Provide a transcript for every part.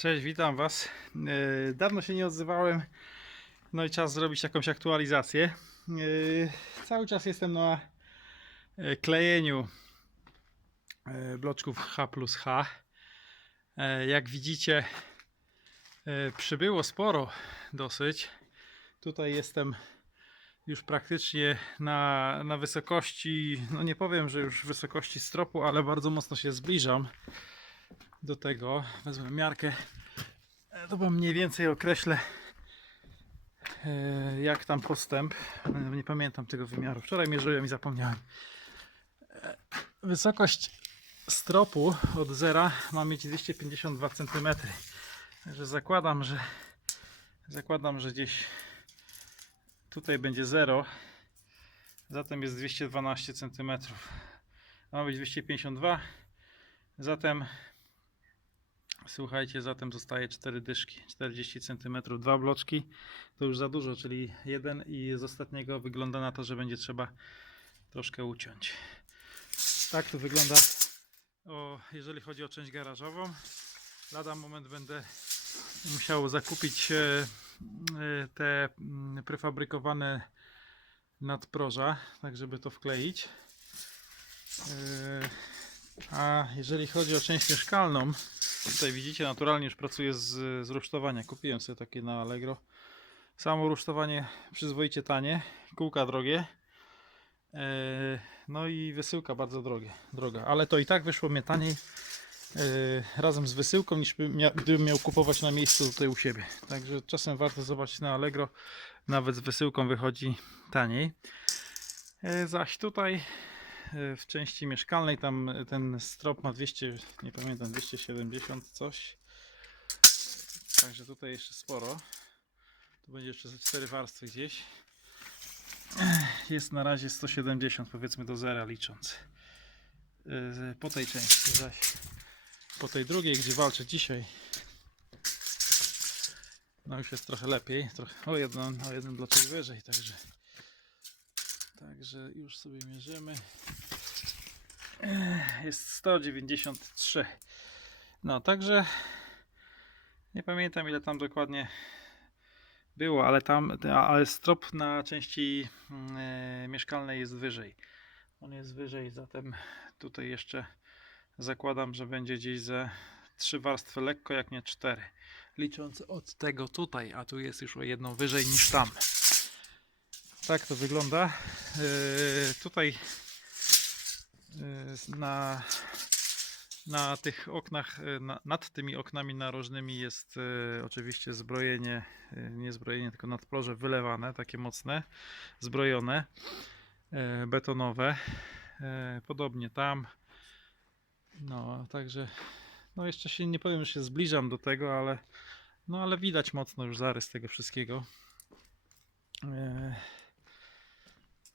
Cześć, witam Was. E, Dawno się nie odzywałem, no i czas zrobić jakąś aktualizację. E, Cały czas jestem na e, klejeniu bloczków H plus H. Jak widzicie, przybyło sporo dosyć. Tutaj jestem już praktycznie na, na wysokości, no nie powiem, że już wysokości stropu, ale bardzo mocno się zbliżam do tego. Wezmę miarkę. E, To wam mniej więcej określę e, jak tam postęp. E, Nie pamiętam tego wymiaru. Wczoraj mierzyłem i zapomniałem. Wysokość stropu od zera ma mieć 252 cm. Także zakładam, że zakładam, że gdzieś tutaj będzie 0. Zatem jest 212 cm. Ma być 252. Zatem Słuchajcie, zatem zostaje 4 dyszki, 40 cm, dwa bloczki. To już za dużo, czyli jeden i z ostatniego wygląda na to, że będzie trzeba troszkę uciąć. Tak to wygląda, o, jeżeli chodzi o część garażową. Lada moment będę musiał zakupić e, e, te mm, prefabrykowane nadproża, tak żeby to wkleić. A jeżeli chodzi o część mieszkalną, Tutaj widzicie, naturalnie już pracuję z, z rusztowania. Kupiłem sobie takie na Allegro. Samo rusztowanie przyzwoicie tanie, kółka drogie. E, no i wysyłka bardzo drogie, droga. Ale to i tak wyszło mnie taniej e, razem z wysyłką niż gdybym miał kupować na miejscu tutaj u siebie. Także czasem warto zobaczyć na Allegro. Nawet z wysyłką wychodzi taniej. E, zaś tutaj w części mieszkalnej tam ten strop ma 200, nie pamiętam, 270 coś. Także tutaj jeszcze sporo. Tu będzie jeszcze ze 4 warstwy gdzieś. Jest na razie 170 powiedzmy do zera licząc. Yy, Po tej części zaś po tej drugiej, gdzie walczę dzisiaj no już jest trochę lepiej. Trochę, o, jeden, o jeden bloczek wyżej, także Także już sobie mierzymy. Jest 193. No, także nie pamiętam ile tam dokładnie było, ale tam ale strop na części mm, e, mieszkalnej jest wyżej. On jest wyżej, zatem tutaj jeszcze zakładam, że będzie gdzieś ze trzy warstwy lekko, jak nie cztery. Licząc od tego tutaj, a tu jest już o jedną wyżej niż tam. Tak to wygląda. Yy, tutaj yy, na, na tych oknach, yy, na, nad tymi oknami narożnymi jest oczywiście zbrojenie, nie zbrojenie, tylko nadploże wylewane, takie mocne, zbrojone, betonowe. Podobnie tam. No, także no jeszcze się nie powiem, że się zbliżam do tego, ale no ale widać mocno już zarys tego wszystkiego.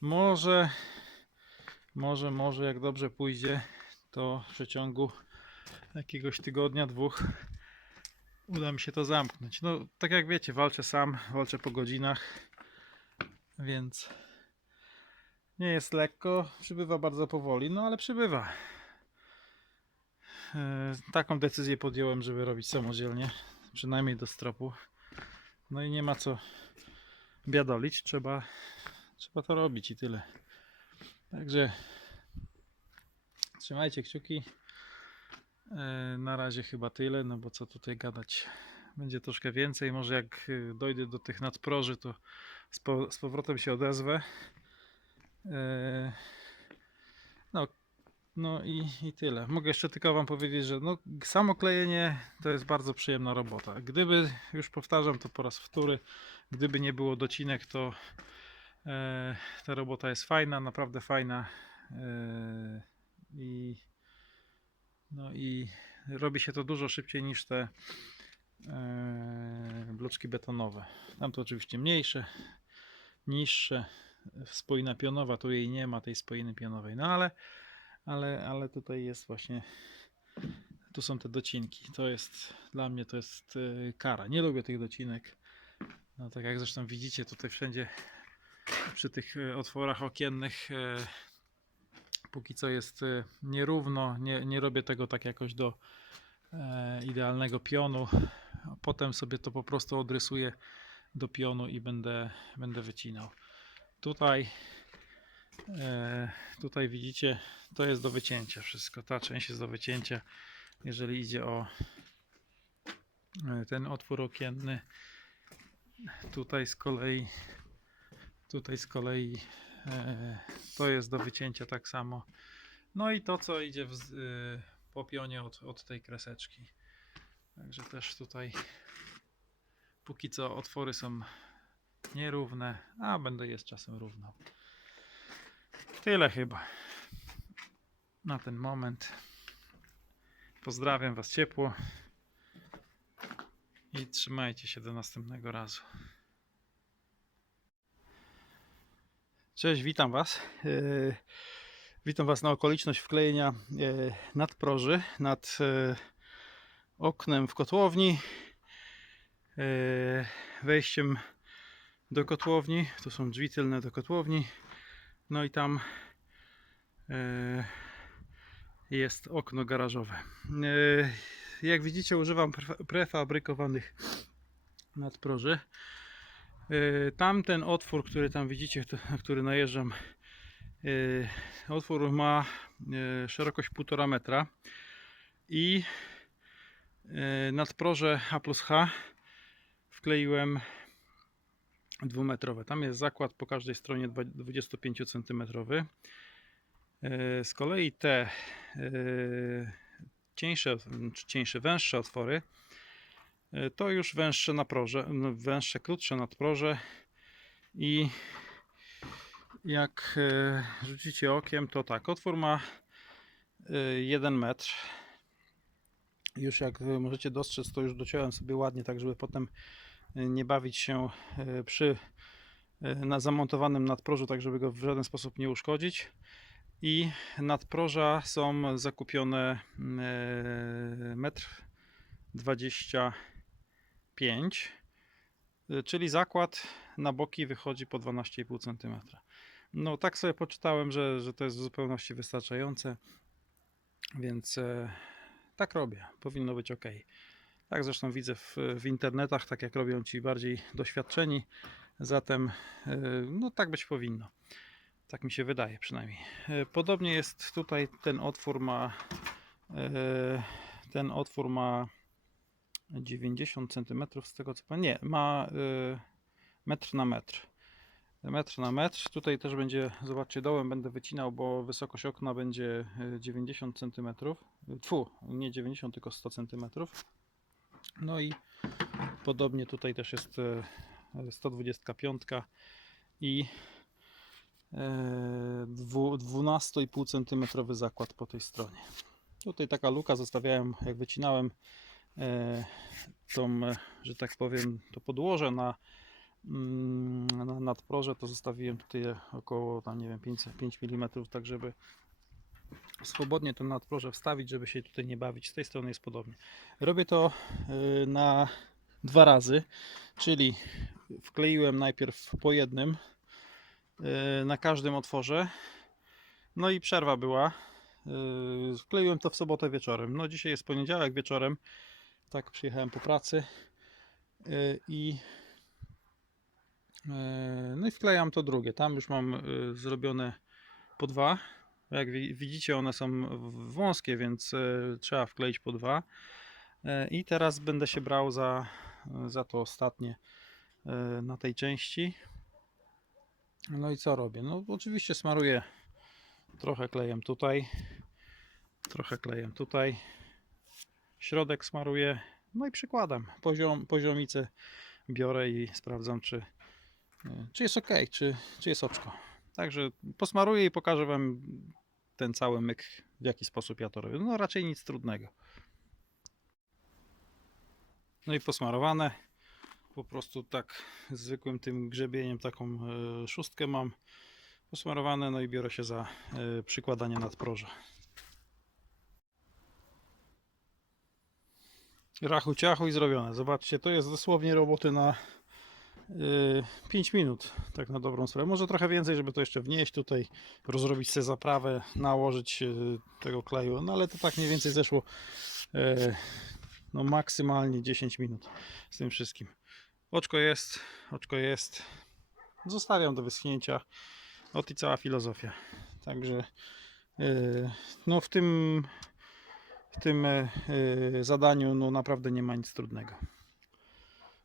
Może, może, może jak dobrze pójdzie, to w przeciągu jakiegoś tygodnia, dwóch uda mi się to zamknąć. No, tak jak wiecie, walczę sam, walczę po godzinach, więc nie jest lekko, przybywa bardzo powoli, no ale przybywa. E, Taką decyzję podjąłem, żeby robić samodzielnie, przynajmniej do stropu. No i nie ma co biadolić, trzeba trzeba to robić i tyle. Także trzymajcie kciuki. E, Na razie chyba tyle, no bo co tutaj gadać. Będzie troszkę więcej. Może jak e, dojdę do tych nadproży, to z, po, z powrotem się odezwę. E, No, no i, i tyle. Mogę jeszcze tylko Wam powiedzieć, że no, samo klejenie to jest bardzo przyjemna robota. Gdyby, już powtarzam to po raz wtóry, gdyby nie było docinek, to ta robota jest fajna, naprawdę fajna. E, I, no i robi się to dużo szybciej niż te e, bloczki betonowe. Tam to oczywiście mniejsze, niższe. Spoina pionowa, tu jej nie ma, tej spoiny pionowej. No ale, ale, ale tutaj jest właśnie. Tu są te docinki. To jest dla mnie to jest e, kara. Nie lubię tych docinek. No tak jak zresztą widzicie, tutaj wszędzie przy tych e, otworach okiennych e, póki co jest e, nierówno, nie, nie robię tego tak jakoś do idealnego pionu. Potem sobie to po prostu odrysuję do pionu i będę, będę wycinał. Tutaj, tutaj widzicie, to jest do wycięcia wszystko. Ta część jest do wycięcia, jeżeli idzie o ten otwór okienny. Tutaj z kolei, tutaj z kolei e, to jest do wycięcia tak samo. No i to, co idzie w, y, po pionie od, od tej kreseczki. Także też tutaj póki co otwory są nierówne, a będę je z czasem równał. Tyle chyba na ten moment. Pozdrawiam Was ciepło i trzymajcie się do następnego razu. Cześć, witam Was. Yy, Witam Was na okoliczność wklejenia e, nadproży nad e, oknem w kotłowni, e, wejściem do kotłowni. To są drzwi tylne do kotłowni. No i tam e, jest okno garażowe. E, Jak widzicie, używam pre- prefabrykowanych nadproży. E, Tamten otwór, który tam widzicie, na który najeżdżam, e, Otwór ma e, szerokość 1,5 metra i nadproże A plus H wkleiłem dwumetrowe. Tam jest zakład po każdej stronie dwa- 25 cm. Z kolei te cieńsze, cieńsze, węższe otwory to już węższe na proże, węższe, krótsze nadproże i jak e, rzucicie okiem, to tak, otwór ma e, 1 metr. Już jak możecie dostrzec, to już dociąłem sobie ładnie, tak żeby potem e, nie bawić się przy na zamontowanym nadprożu, tak żeby go w żaden sposób nie uszkodzić. I nadproża są zakupione metr 20 5, y, czyli zakład na boki wychodzi po 12,5 cm. No tak sobie poczytałem, że, że to jest w zupełności wystarczające, więc e, tak robię, powinno być ok. Tak zresztą widzę w, w internetach, tak jak robią ci bardziej doświadczeni, zatem e, no tak być powinno. Tak mi się wydaje przynajmniej. E, podobnie jest tutaj ten otwór ma e, ten otwór ma 90 cm z tego co pamiętam. Nie, ma e, metr na metr metr na metr. Tutaj też będzie, zobaczcie, dołem będę wycinał, bo wysokość okna będzie e, 90 cm. Tfu, nie 90, tylko 100 cm. No i podobnie tutaj też jest e, 125 i e, dwu- 12,5 cm zakład po tej stronie. Tutaj taka luka zostawiałem, jak wycinałem tą, e, że tak powiem, to podłoże na mm, na nadproże to zostawiłem tutaj około tam nie wiem 5, 5 mm tak żeby swobodnie to nadproże wstawić, żeby się tutaj nie bawić. Z tej strony jest podobnie. Robię to y, na dwa razy, czyli wkleiłem najpierw po jednym na każdym otworze. No i przerwa była. Wkleiłem to w sobotę wieczorem. No dzisiaj jest poniedziałek wieczorem. Tak przyjechałem po pracy y, i E, No i wklejam to drugie. Tam już mam e, zrobione po dwa. Jak wi- widzicie, one są wąskie, więc trzeba wkleić po dwa. I teraz będę się brał za, za to ostatnie na tej części. No i co robię? No oczywiście smaruję trochę klejem tutaj, trochę klejem tutaj. Środek smaruję, no i przykładam. Poziom, poziomicę biorę i sprawdzam, czy, e, czy jest ok, czy, czy jest oczko. Także posmaruję i pokażę Wam ten cały myk, w jaki sposób ja to robię. No raczej nic trudnego. No i posmarowane. Po prostu tak zwykłym tym grzebieniem taką e, szóstkę mam posmarowane, no i biorę się za e, przykładanie nadproża. Rachu ciachu i zrobione. Zobaczcie, to jest dosłownie roboty na Yy, 5 minut, tak na dobrą sprawę. Może trochę więcej, żeby to jeszcze wnieść tutaj, rozrobić sobie zaprawę, nałożyć yy, tego kleju, no ale to tak mniej więcej zeszło e, no maksymalnie 10 minut z tym wszystkim. Oczko jest, oczko jest. Zostawiam do wyschnięcia. Ot i cała filozofia. Także e, no w tym w tym e, e, zadaniu no naprawdę nie ma nic trudnego.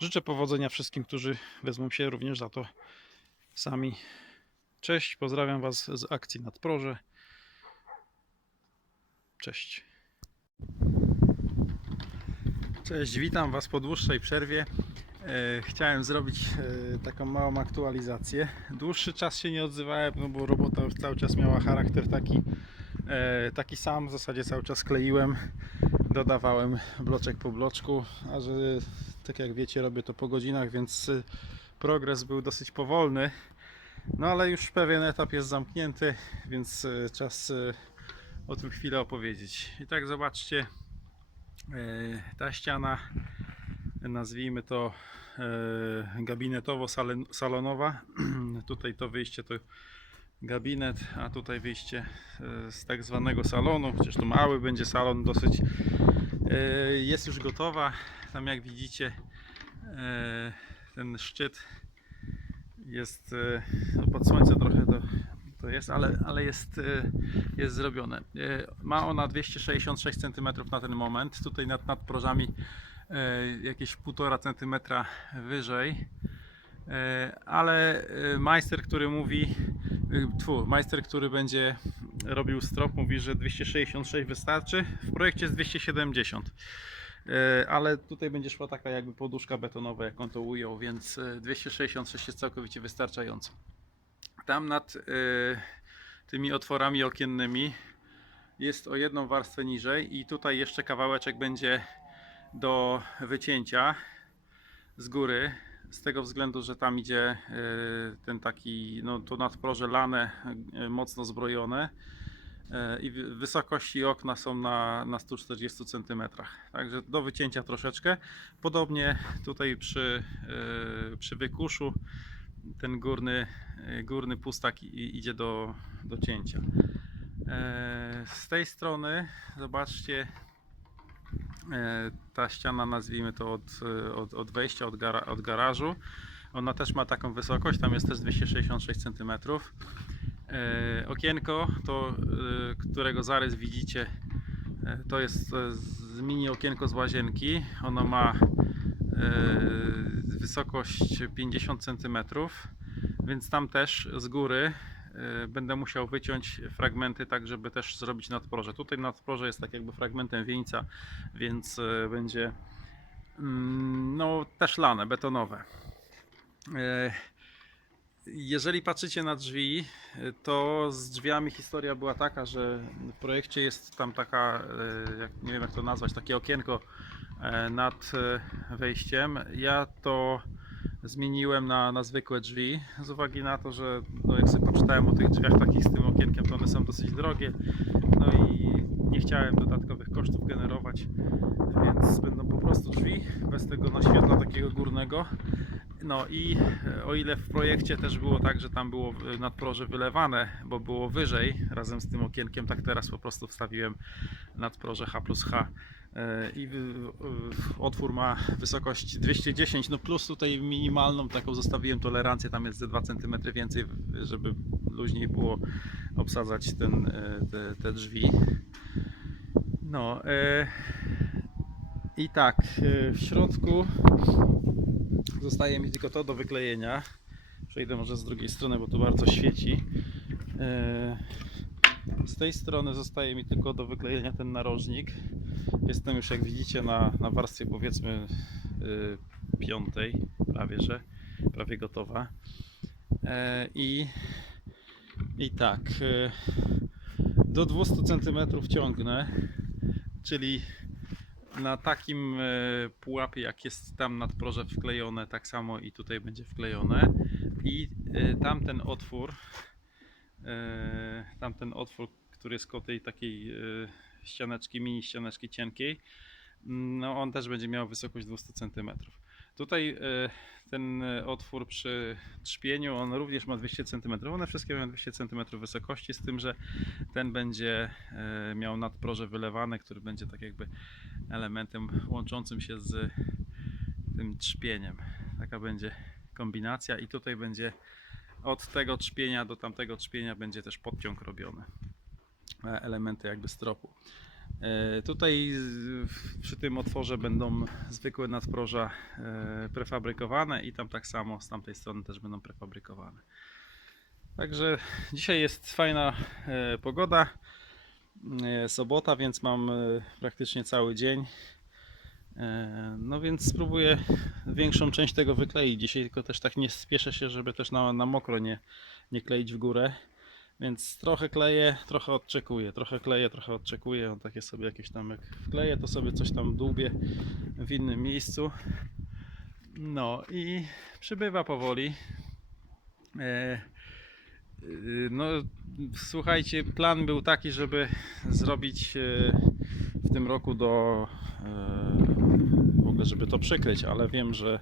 Życzę powodzenia wszystkim, którzy wezmą się również za to sami. Cześć, pozdrawiam Was z akcji Nadproże. Cześć. Cześć, witam Was po dłuższej przerwie. E, chciałem zrobić taką małą aktualizację. Dłuższy czas się nie odzywałem, no bo robota cały czas miała charakter taki, taki sam. W zasadzie cały czas kleiłem, dodawałem bloczek po bloczku, a że tak jak wiecie robię to po godzinach, więc e, progres był dosyć powolny. No ale już pewien etap jest zamknięty, więc e, czas e, o tym chwilę opowiedzieć. I tak zobaczcie, e, ta ściana, nazwijmy to e, gabinetowo-salonowa. Tutaj to wyjście to gabinet, a tutaj wyjście e, z tak zwanego salonu, chociaż to mały będzie salon dosyć. E, Jest już gotowa. Tam jak widzicie e, ten szczyt jest no pod słońce trochę to, to jest, ale, ale jest, jest zrobione. Ma ona 266 cm na ten moment. Tutaj nad, nad prożami jakieś 1,5 cm wyżej. Ale majster, który mówi, tfu, majster, który będzie robił strop, mówi, że 266 wystarczy. W projekcie jest 270. E, ale tutaj będzie szła taka jakby poduszka betonowa, jak on to ujął, więc e, 266 jest całkowicie wystarczająco. Tam nad tymi otworami okiennymi jest o jedną warstwę niżej i tutaj jeszcze kawałeczek będzie do wycięcia z góry. Z tego względu, że tam idzie e, ten taki, no to nadproże lane, e, mocno zbrojone e, i wy- wysokości okna są na, na 140 cm. Także do wycięcia troszeczkę. Podobnie tutaj przy, przy wykuszu ten górny, górny pustak idzie do, do cięcia. Z tej strony zobaczcie ta ściana nazwijmy to od, e, od, od wejścia od, gara, od garażu. Ona też ma taką wysokość, tam jest też 266 cm. E, Okienko, to, e, którego zarys widzicie, e, to jest e, z mini okienko z łazienki. Ono ma e, wysokość 50 cm, więc tam też z góry e, będę musiał wyciąć fragmenty tak, żeby też zrobić nadproże. Tutaj nadproże jest tak jakby fragmentem wieńca, więc e, będzie mm, no też lane, betonowe. E, Jeżeli patrzycie na drzwi, to z drzwiami historia była taka, że w projekcie jest tam taka, jak, nie wiem jak to nazwać, takie okienko nad wejściem. Ja to zmieniłem na, na zwykłe drzwi, z uwagi na to, że no jak sobie poczytałem o tych drzwiach takich z tym okienkiem, to one są dosyć drogie. No i nie chciałem dodatkowych kosztów generować, więc będą po prostu drzwi bez tego naświetla takiego górnego. No i e, o ile w projekcie też było tak, że tam było e, nadproże wylewane, bo było wyżej razem z tym okienkiem, tak teraz po prostu wstawiłem nadproże H plus H. E, I otwór ma wysokość 210, no plus tutaj minimalną taką zostawiłem tolerancję, tam jest ze 2 cm więcej, żeby luźniej było obsadzać ten, te, te drzwi. No i tak, w środku Zostaje mi tylko to do wyklejenia. Przejdę może z drugiej strony, bo tu bardzo świeci. E, Z tej strony zostaje mi tylko do wyklejenia ten narożnik. Jestem już jak widzicie na, na warstwie powiedzmy y, piątej, prawie że, prawie gotowa. E, I, i tak, e, do 200 cm ciągnę, czyli na takim e, pułapie jak jest tam nadproże wklejone, tak samo i tutaj będzie wklejone. I e, tamten otwór, e, tamten otwór, który jest koło tej takiej ścianeczki, mini ścianeczki cienkiej, no on też będzie miał wysokość 200 cm. Tutaj ten e, otwór przy trzpieniu, on również ma 200 cm. One wszystkie mają 200 cm wysokości, z tym, że ten będzie e, miał nadproże wylewane, który będzie tak jakby elementem łączącym się z tym trzpieniem. Taka będzie kombinacja i tutaj będzie od tego trzpienia do tamtego trzpienia będzie też podciąg robiony. Elementy jakby stropu. E, Tutaj przy tym otworze będą zwykłe nadproża e, prefabrykowane i tam tak samo z tamtej strony też będą prefabrykowane. Także dzisiaj jest fajna e, pogoda. Sobota, więc mam praktycznie cały dzień. No więc spróbuję większą część tego wykleić dzisiaj, tylko też tak nie spieszę się, żeby też na, na mokro nie, nie kleić w górę. Więc trochę kleję, trochę odczekuję, trochę kleję, trochę odczekuję. On takie sobie jakieś tam jak wkleję, to sobie coś tam dłubię w innym miejscu. No i przybywa powoli. E, y, no słuchajcie, plan był taki, żeby zrobić e, w tym roku do e, w ogóle, żeby to przykryć, ale wiem, że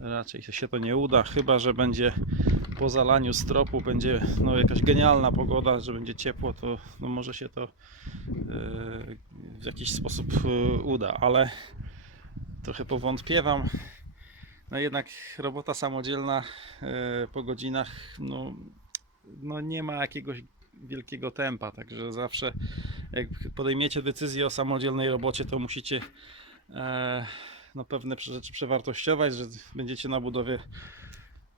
raczej się to nie uda, chyba że będzie po zalaniu stropu będzie no, jakaś genialna pogoda, że będzie ciepło, to no, może się to e, w jakiś sposób e, uda, ale trochę powątpiewam. No jednak robota samodzielna e, po godzinach no, no nie ma jakiegoś wielkiego tempa, także zawsze jak podejmiecie decyzję o samodzielnej robocie, to musicie no, pewne rzeczy przewartościować, że będziecie na budowie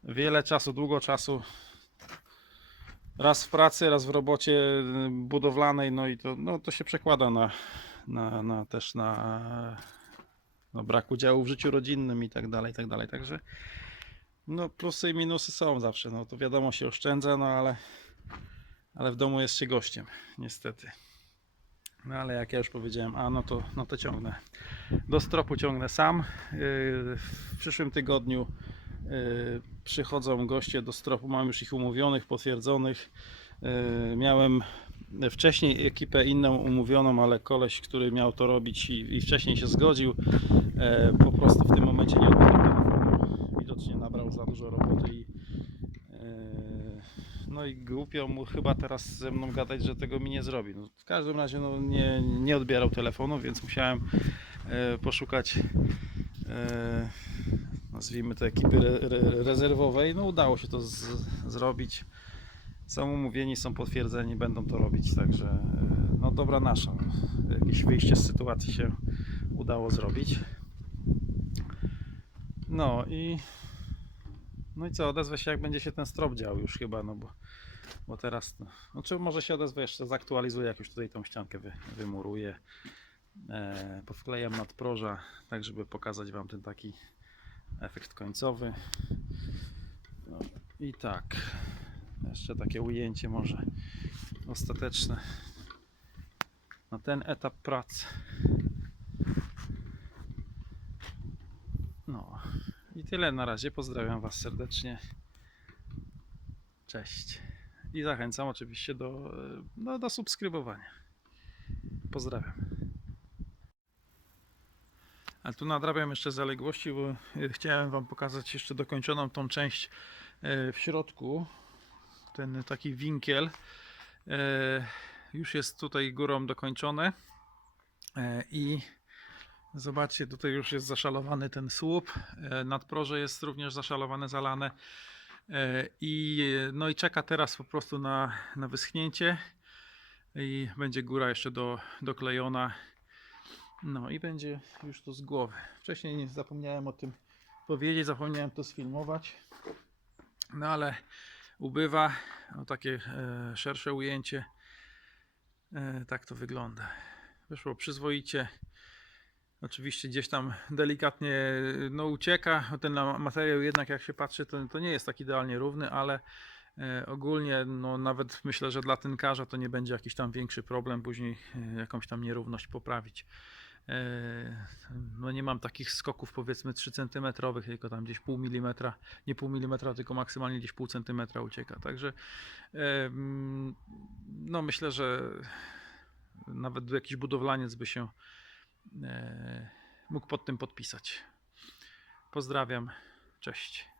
wiele czasu, długo czasu. Raz w pracy, raz w robocie y, budowlanej, no i to, no, to się przekłada na, na, na też na, na brak udziału w życiu rodzinnym i tak dalej, i tak dalej. Także no plusy i minusy są zawsze. No to wiadomo się oszczędza, no ale, ale w domu jest się gościem, niestety. No ale jak ja już powiedziałem, a no to, no to ciągnę. Do stropu ciągnę sam. Yy, W przyszłym tygodniu yy, przychodzą goście do stropu, mam już ich umówionych, potwierdzonych. Yy, Miałem wcześniej ekipę inną umówioną, ale koleś, który miał to robić i, i wcześniej się zgodził, po prostu w tym momencie nie telefonu. Widocznie nabrał za dużo roboty i no i głupio mu chyba teraz ze mną gadać, że tego mi nie zrobi. No, w każdym razie no, nie, nie odbierał telefonu, więc musiałem e, poszukać e, nazwijmy to ekipy re, re, rezerwowej. No udało się to z, zrobić. Są umówieni, są potwierdzeni, będą to robić, także e, no dobra nasza. Jakieś wyjście z sytuacji się udało zrobić. No i no i co, odezwę się jak będzie się ten strop dział już chyba, no bo, bo teraz, no, no czy może się odezwę jeszcze, zaktualizuję, jak już tutaj tą ściankę wy, wymuruję. E, powklejam nadproża, tak żeby pokazać Wam ten taki efekt końcowy. No, I tak, jeszcze takie ujęcie może ostateczne na ten etap prac. No i tyle na razie. Pozdrawiam Was serdecznie. Cześć. I zachęcam oczywiście do, e, no, do subskrybowania. Pozdrawiam. A tu nadrabiam jeszcze zaległości, bo e, chciałem Wam pokazać jeszcze dokończoną tą część e, w środku. Ten taki winkiel już jest tutaj górą dokończone. E, I zobaczcie, tutaj już jest zaszalowany ten słup. Nadproże jest również zaszalowane, zalane. E, I, no i czeka teraz po prostu na, na wyschnięcie. I będzie góra jeszcze do, doklejona. No i będzie już to z głowy. Wcześniej nie zapomniałem o tym powiedzieć, zapomniałem to sfilmować. No ale ubywa o takie e, szersze ujęcie. E, tak to wygląda. Wyszło przyzwoicie. Oczywiście gdzieś tam delikatnie no, ucieka. Ten ma- materiał jednak jak się patrzy, to, to nie jest tak idealnie równy, ale e, ogólnie no, nawet myślę, że dla tynkarza to nie będzie jakiś tam większy problem później e, jakąś tam nierówność poprawić. No nie mam takich skoków powiedzmy 3 cm, tylko tam gdzieś pół milimetra, nie pół milimetra, tylko maksymalnie gdzieś pół centymetra ucieka. Także mm, no myślę, że nawet jakiś budowlaniec by się mógł pod tym podpisać. Pozdrawiam. Cześć.